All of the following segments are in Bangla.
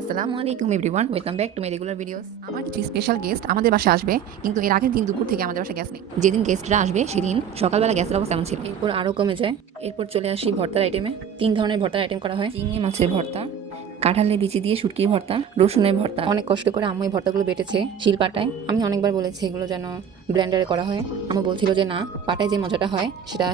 আসসালামু আলাইকুম everyone, welcome back to my regular videos. আমার কিছু স্পেশাল গেস্ট আমাদের বাসায় আসবে, কিন্তু এর আগের দিন দুপুর থেকে আমাদের বাসায় গ্যাস নেই। যেদিন গেস্টরা আসবে সেদিন সকালবেলা গ্যাসের অবস্থা এমন ছিল, এরপর আরও কমে যায়। এরপর চলে আসি ভর্তার আইটেমে। 3 ধরনের ভর্তার আইটেম করা হয়: চিংড়ি মাছের ভর্তা, কাঁঠালের বিচি দিয়ে শুটকির ভর্তা, রসুনের ভর্তা। অনেক কষ্ট করে আম্মু এই ভর্তাগুলো বেটেছে শিলপাটায়। আমি অনেকবার বলেছি এগুলো যেন ব্লেন্ডারে করা হয়। আম্মু বলছিল যে না, পাটায় যে মজাটা হয় সেটা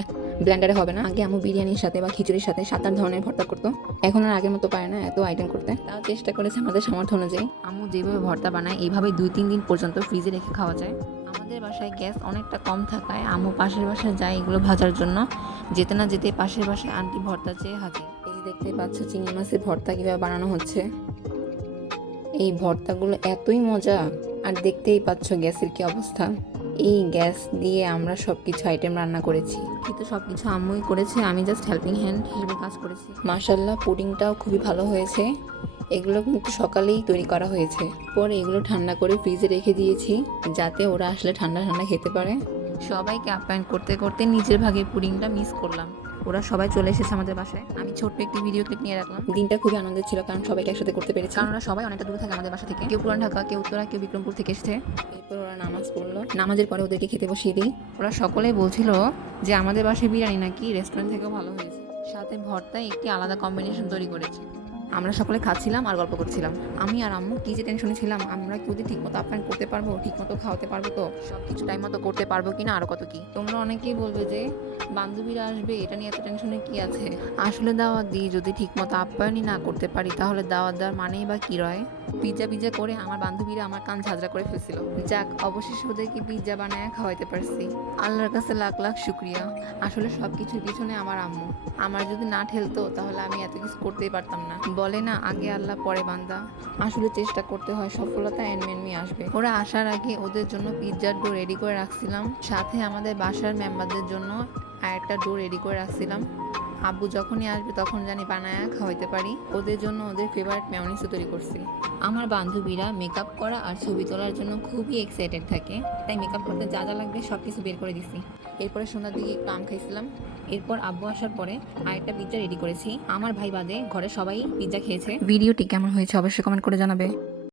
ব্লেন্ডারে হবে না। আগে আম্মু বিরিয়ানির সাথে বা খিচুড়ির সাথে 7-8 ধরনের ভর্তা করতো, এখন আর আগের মতো পারে না এত আইটেম করতে। তাও চেষ্টা করেছে আমাদের সামর্থ্য অনুযায়ী। আম্মু যেভাবে ভর্তা বানায় এইভাবে 2-3 দিন পর্যন্ত ফ্রিজে রেখে খাওয়া যায়। আমাদের বাসায় গ্যাস অনেকটা কম থাকায় আম্মু পাশের বাসায় যায় এগুলো ভাজার জন্য। যেতে না যেতে পাশের বাসায় আন্টি ভর্তা চেয়ে হাজির। এই যে দেখতে পাচ্ছ চিংড়ি মাছের ভর্তা কীভাবে বানানো হচ্ছে। এই ভর্তাগুলো এতই মজা, আর দেখতেই পাচ্ছ গ্যাসের কি অবস্থা। এই গ্যাস দিয়ে আমরা সব কিছু আইটেম রান্না করেছি, কিন্তু সব কিছু আম্মুই করেছে, আমি জাস্ট হেল্পিং হ্যান্ড হিসেবে কাজ করেছি। মাশাল্লাহ, পুডিংটাও খুবই ভালো হয়েছে। এগুলো কিন্তু সকালেই তৈরি করা হয়েছে। পরে এগুলো ঠান্ডা করে ফ্রিজে রেখে দিয়েছি, যাতে ওরা আসলে ঠান্ডা ঠান্ডা খেতে পারে। সবাইকে আপ্যায়ন করতে করতে নিজের ভাগে পুডিংটা মিস করলাম। ওরা সবাই চলে এসেছে আমাদের বাসায়। আমি ছোট্ট একটি ভিডিও ক্লিপ নিয়ে রাখলাম। দিনটা খুবই আনন্দের ছিল, কারণ সবাইকে একসাথে করতে পেরেছি। কারণ ওরা সবাই অনেকটা দূরে থাকে আমাদের বাসা থেকে। কেউ পুরান ঢাকা, কেউ উত্তরা, কেউ বিক্রমপুর থেকে এসেছে। এরপর ওরা নামাজ পড়লো। নামাজের পরে ওদেরকে খেতে বসিয়ে দিই। ওরা সকলেই বলছিল যে আমাদের বাসায় বিরিয়ানি নাকি রেস্টুরেন্ট থেকেও ভালো হয়েছে। সাথে ভর্তায় একটি আলাদা কম্বিনেশন তৈরি করেছে। আমরা সকলে খাচ্ছিলাম আর গল্প করছিলাম। আমি আর আম্মু কি যে টেনশনে ছিলাম, আমরা কি ওদের ঠিক মতো আপ্যায়ন করতে পারবো, ঠিক মতো খাওয়াতে পারবো, তো সব কিছু টাইম মতো করতে পারবো কিনা, আরো কত কি। তোমরা অনেকেই বলবে যে বান্ধবীরা আসবে, এটা নিয়ে এত টেনশনে কি আছে। আসলে দাওয়াত দিই, যদি ঠিক মতো আপ্যায়নই না করতে পারি তাহলে দাওয়াত দেওয়ার মানেই বা কি রয়। পিজ্জা করে আমার বান্ধবীরা আমার কান ঝাঁঝরা করে ফেলছিল। যাক, অবশেষে ওদেরকে পিজ্জা বানায় খাওয়াইতে পারছি। আল্লাহর কাছে লাখ লাখ শুক্রিয়া। আসলে সব কিছুর পিছনে আমার আম্মু। আমার যদি না ঠেলতো তাহলে আমি এত কিছু করতেই পারতাম না। বলে না, আগে আল্লাহ পরে বান্দা। আসলে চেষ্টা করতে হয়, সফলতা এমনি আসবে। ওরা আসার আগে ওদের জন্য পিজ্জার ডো রেডি করে রাখছিলাম, সাথে আমাদের বাসার মেম্বারদের জন্য আর একটা ডো রেডি করে রাখছিলাম। আব্বু যখনই আসবে তখন জানি বানায় খাওয়াইতে পারি। ওদের জন্য ওদের ফেভারিট মেয়োনিজও তৈরি করছি। আমার বান্ধবীরা মেকআপ করা আর ছবি তোলার জন্য খুবই এক্সাইটেড থাকে, তাই মেকআপ করতে যা যা লাগবে সব কিছু বের করে দিছি। এরপরে সন্ধ্যার দিকে একটু আম খাইছিলাম। এরপর আব্বু আসার পরে আরেকটা পিজ্জা রেডি করেছি। আমার ভাই বাদে ঘরে সবাই পিজ্জা খেয়েছে। ভিডিওটি কেমন হয়েছে অবশ্যই কমেন্ট করে জানাবে।